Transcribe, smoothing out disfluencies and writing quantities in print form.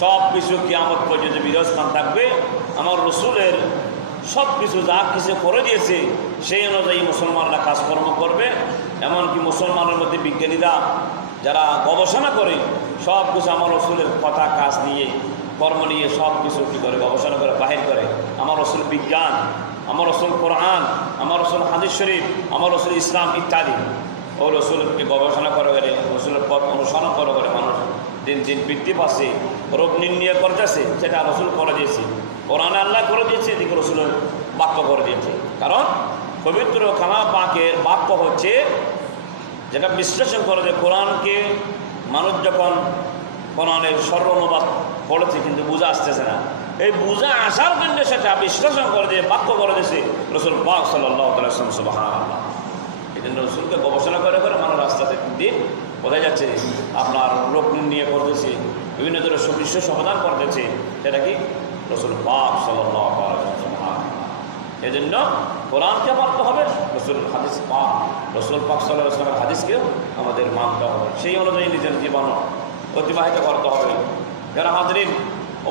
সব কিছু কিয়ামত পর্যন্ত বিরাজমান থাকবে। আমার রসুলের সব কিছু যা কিছু করে দিয়েছে সেই অনুযায়ী মুসলমানরা কাজকর্ম করবে। এমনকি মুসলমানের মধ্যে বিজ্ঞানীরা যারা গবেষণা করে সব কিছু আমার রসুলের কথা কাজ নিয়ে কর্ম নিয়ে সব কিছু কী করে গবেষণা করে বাহির করে। আমার রসুল বিজ্ঞান, আমার রসুল কোরআন, আমার রসুল হাদিস শরীফ, আমার রসুল ইসলাম ইত্যাদি ও রসুলকে গবেষণা করে করে রসুলের পথ অনুসরণ করে করে মানুষ দিন দিন বৃদ্ধি পাচ্ছে, রোগ নির্ণয় করতেছে। সেটা রসুল করে দিয়েছে, কোরআনে আল্লাহ করে দিয়েছে, এদিকে রসুলের বাক্য করে দিয়েছে। কারণ পবিত্র কালাম পাকের বাক্য হচ্ছে যেটা বিশ্লেষণ করে যে কোরআনকে মানুষ যখন কোরআনের সর্বনুবাদ পড়েছে কিন্তু বুঝা আসতেছে না, এই বুঝা আসার জন্য সেটা বিশ্লেষণ করে দিয়ে বাক্য করে দিয়েছে রসুল পাক সাল্লাল্লাহু আলাইহি ওয়াসাল্লাম। সুবহানাল্লাহ। এই জন্য রসুলকে গবেষণা করে করে মানুষ রাস্তাতে দিন বোঝা যাচ্ছে আপনার রোগ নির্ণয় করতেছে, বিভিন্ন ধরনের সমস্যার সমাধান করতেছে। সেটা কি রসুল পাক সাল্লাল্লাহু আলাইহি ওয়াসাল্লাম। এই জন্য কোরআনকে মানতে হবে, রসুল হাদিস পাক রসুল পাক সাল্লাল্লাহু আলাইহি ওয়াসাল্লামের হাদিসকেও আমাদের মানতে হবে, সেই অনুযায়ী নিজের জীবন অতিবাহিত করতে হবে। যারা হাজরিন ও